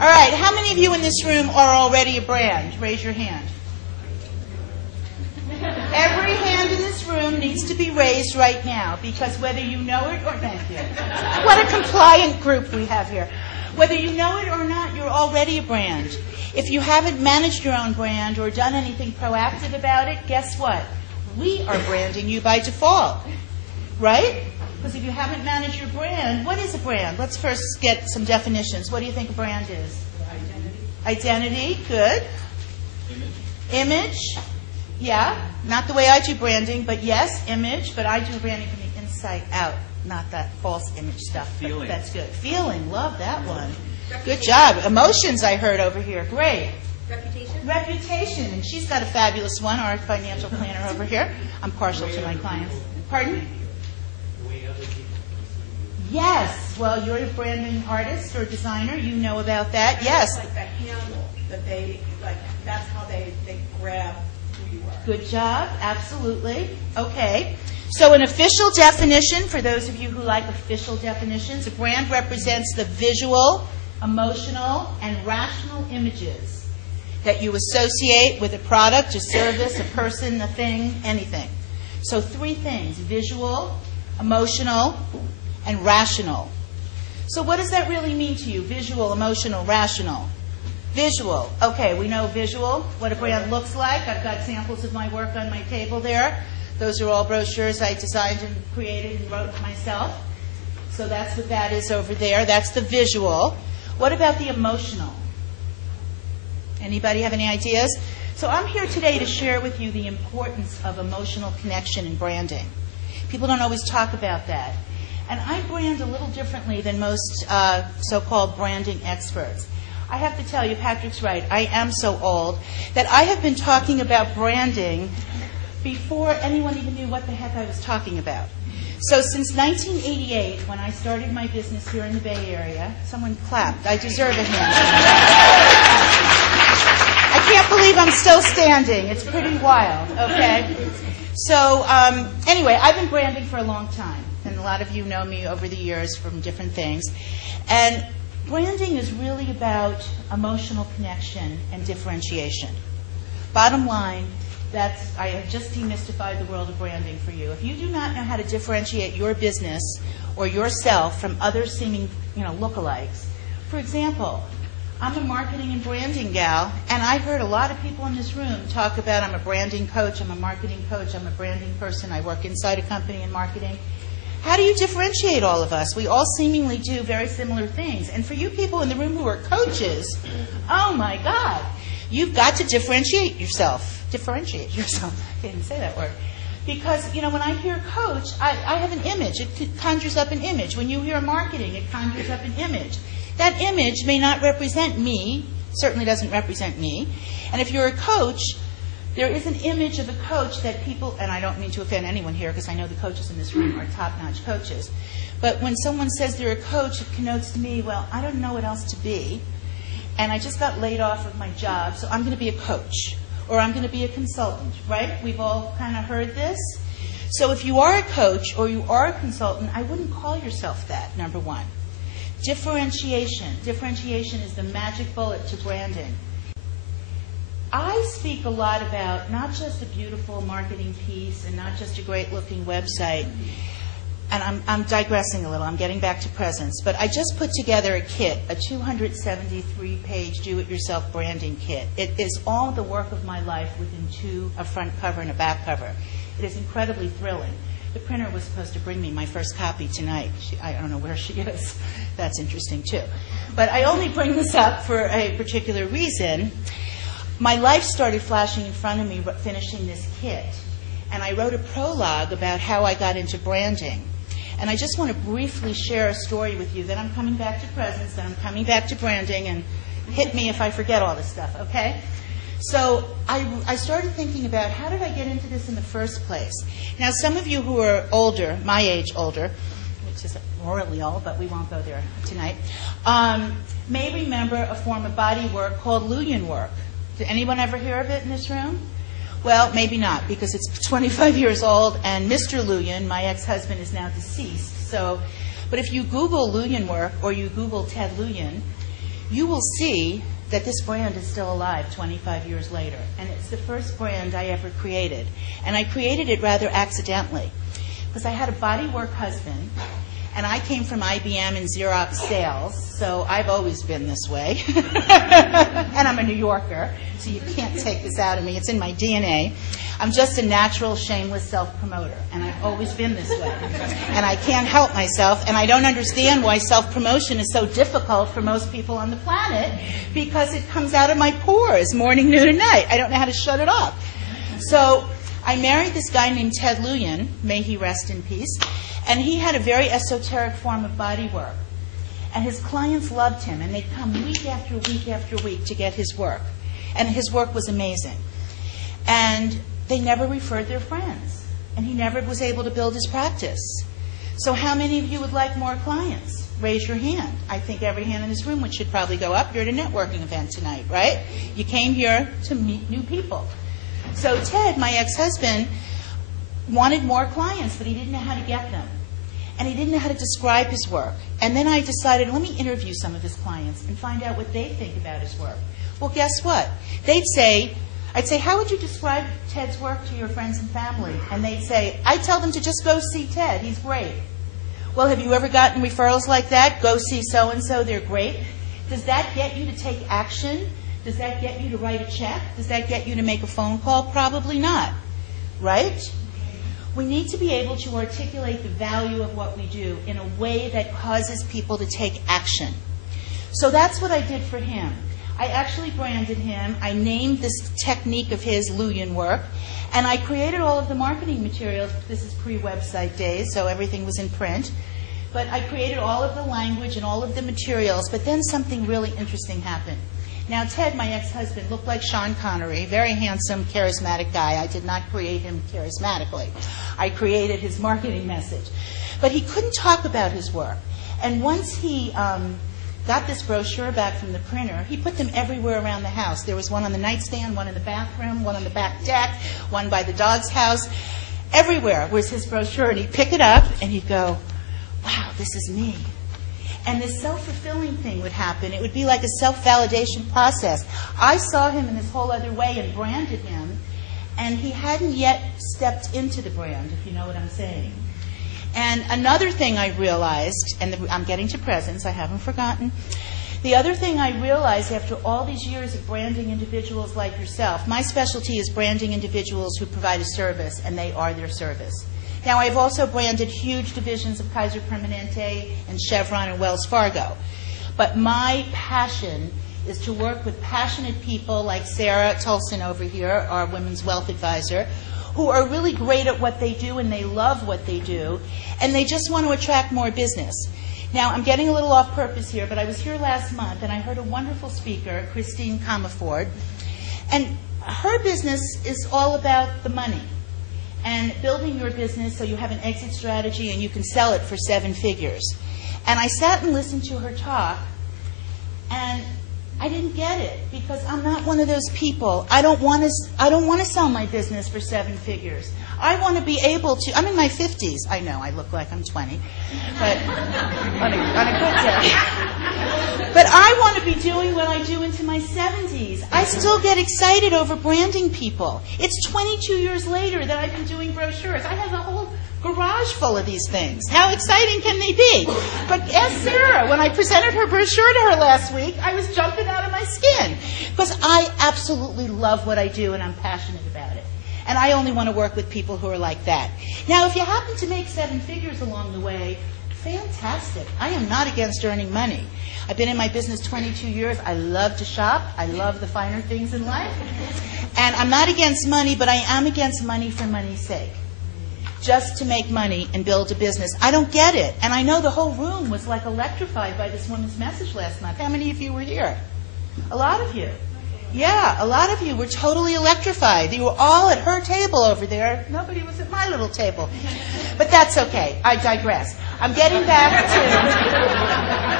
All right, how many of you in this room are already a brand? Raise your hand. Every hand in this room needs to be raised right now, because whether you know it or thank you. What a compliant group we have here. Whether you know it or not, you're already a brand. If you haven't managed your own brand or done anything proactive about it, guess what? We are branding you by default, right? Because if you haven't managed your brand, what is a brand? Let's first get some definitions. What do you think a brand is? Identity, good. Image. Yeah, not the way I do branding, but yes, image. But I do branding from the inside out, not that false image stuff. Feeling. That's good. Feeling, love that one. Good job. Emotions I heard over here. Great. Reputation. Reputation. And she's got a fabulous one, our financial planner over here. I'm partial to my clients. Pardon? Yes. Well, you're a branding artist or designer. You know about that. Yes. Like the handle that they, like, that's how they grab who you are. Good job. Absolutely. Okay. So an official definition, for those of you who like official definitions, a brand represents the visual, emotional, and rational images that you associate with a product, a service, a person, a thing, anything. So 3 things: visual, emotional, and rational. So what does that really mean to you? Visual, emotional, rational. Visual. Okay, we know visual, what a brand looks like. I've got samples of my work on my table there. Those are all brochures I designed and created and wrote myself. So that's what that is over there. That's the visual. What about the emotional? Anybody have any ideas? So I'm here today to share with you the importance of emotional connection in branding. People don't always talk about that. And I brand a little differently than most so-called branding experts. I have to tell you, Patrick's right, I am so old that I have been talking about branding before anyone even knew what the heck I was talking about. So since 1988, when I started my business here in the Bay Area, someone clapped. I deserve a hand. I can't believe I'm still standing. It's pretty wild, okay? So anyway, I've been branding for a long time, and a lot of you know me over the years from different things. And branding is really about emotional connection and differentiation. Bottom line, I have just demystified the world of branding for you. If you do not know how to differentiate your business or yourself from other seeming, lookalikes, for example, I'm a marketing and branding gal, and I've heard a lot of people in this room talk about I'm a branding coach, I'm a marketing coach, I'm a branding person, I work inside a company in marketing. How do you differentiate all of us? We all seemingly do very similar things. And for you people in the room who are coaches, oh my God, you've got to differentiate yourself. Differentiate yourself. I didn't say that word. Because, when I hear coach, I have an image. It conjures up an image. When you hear marketing, it conjures up an image. That image may not represent me, certainly doesn't represent me. And if you're a coach, there is an image of a coach that people, and I don't mean to offend anyone here because I know the coaches in this room are top-notch coaches, but when someone says they're a coach, it connotes to me, well, I don't know what else to be, and I just got laid off of my job, so I'm going to be a coach, or I'm going to be a consultant, right? We've all kind of heard this. So if you are a coach or you are a consultant, I wouldn't call yourself that, number one. Differentiation. Differentiation is the magic bullet to branding. I speak a lot about not just a beautiful marketing piece and not just a great-looking website, and I'm digressing a little. I'm getting back to presents. But I just put together a kit, a 273-page do-it-yourself branding kit. It is all the work of my life within a front cover and a back cover. It is incredibly thrilling. The printer was supposed to bring me my first copy tonight. I don't know where she is. That's interesting, too. But I only bring this up for a particular reason. My life started flashing in front of me finishing this kit. And I wrote a prologue about how I got into branding. And I just want to briefly share a story with you. Then I'm coming back to presents, then I'm coming back to branding, and hit me if I forget all this stuff, okay? So I started thinking about how did I get into this in the first place? Now, some of you who are older, my age older, which is royally old, but we won't go there tonight, may remember a form of body work called Looyen work. Did anyone ever hear of it in this room? Well, maybe not, because it's 25 years old, and Mr. Looyen, my ex-husband, is now deceased. But if you Google Looyen work, or you Google Ted Looyen, you will see that this brand is still alive 25 years later. And it's the first brand I ever created. And I created it rather accidentally, because I had a bodywork husband, and I came from IBM and Xerox sales, so I've always been this way. And I'm a New Yorker, so you can't take this out of me. It's in my DNA. I'm just a natural, shameless self-promoter, and I've always been this way. And I can't help myself, and I don't understand why self-promotion is so difficult for most people on the planet, because it comes out of my pores morning, noon, and night. I don't know how to shut it off. So I married this guy named Ted Looyen, may he rest in peace, and he had a very esoteric form of bodywork. And his clients loved him, and they'd come week after week after week to get his work. And his work was amazing. And they never referred their friends, and he never was able to build his practice. So how many of you would like more clients? Raise your hand. I think every hand in this room should probably go up. You're at a networking event tonight, right? You came here to meet new people. So Ted, my ex-husband, wanted more clients, but he didn't know how to get them. And he didn't know how to describe his work. And then I decided, let me interview some of his clients and find out what they think about his work. Well, guess what? I'd say, how would you describe Ted's work to your friends and family? And they'd say, I tell them to just go see Ted. He's great. Well, have you ever gotten referrals like that? Go see so-and-so. They're great. Does that get you to take action? Does that get you to write a check? Does that get you to make a phone call? Probably not. Right? We need to be able to articulate the value of what we do in a way that causes people to take action. So that's what I did for him. I actually branded him. I named this technique of his Looyen work, and I created all of the marketing materials. This is pre-website days, so everything was in print. But I created all of the language and all of the materials, but then something really interesting happened. Now, Ted, my ex-husband, looked like Sean Connery, very handsome, charismatic guy. I did not create him charismatically. I created his marketing message. But he couldn't talk about his work. And once he got this brochure back from the printer, he put them everywhere around the house. There was one on the nightstand, one in the bathroom, one on the back deck, one by the dog's house. Everywhere was his brochure, and he'd pick it up, and he'd go, wow, this is me. And this self-fulfilling thing would happen. It would be like a self-validation process. I saw him in this whole other way and branded him, and he hadn't yet stepped into the brand, if you know what I'm saying. And another thing I realized, and I'm getting to presents, I haven't forgotten. The other thing I realized after all these years of branding individuals like yourself, my specialty is branding individuals who provide a service, and they are their service. Now, I've also branded huge divisions of Kaiser Permanente and Chevron and Wells Fargo. But my passion is to work with passionate people like Sarah Tolson over here, our Women's Wealth Advisor, who are really great at what they do and they love what they do, and they just want to attract more business. Now, I'm getting a little off purpose here, but I was here last month and I heard a wonderful speaker, Christine Comerford, and her business is all about the money and building your business so you have an exit strategy and you can sell it for 7 figures. And I sat and listened to her talk, and I didn't get it because I'm not one of those people. I don't want to sell my business for 7 figures. I want to be able to. I'm in my 50s. I know I look like I'm 20, but on a good day. But I want to be doing what I do into my 70s. I still get excited over branding people. It's 22 years later that I've been doing brochures. I have a whole garage full of these things. How exciting can they be? But ask Sarah. When I presented her brochure to her last week, I was jumping out of my skin because I absolutely love what I do and I'm passionate about it. And I only want to work with people who are like that. Now, if you happen to make 7 figures along the way, fantastic. I am not against earning money. I've been in my business 22 years. I love to shop. I love the finer things in life. And I'm not against money, but I am against money for money's sake. Just to make money and build a business. I don't get it. And I know the whole room was like electrified by this woman's message last month. How many of you were here? A lot of you. Yeah, a lot of you were totally electrified. You were all at her table over there. Nobody was at my little table. But that's okay. I digress. I'm getting back to...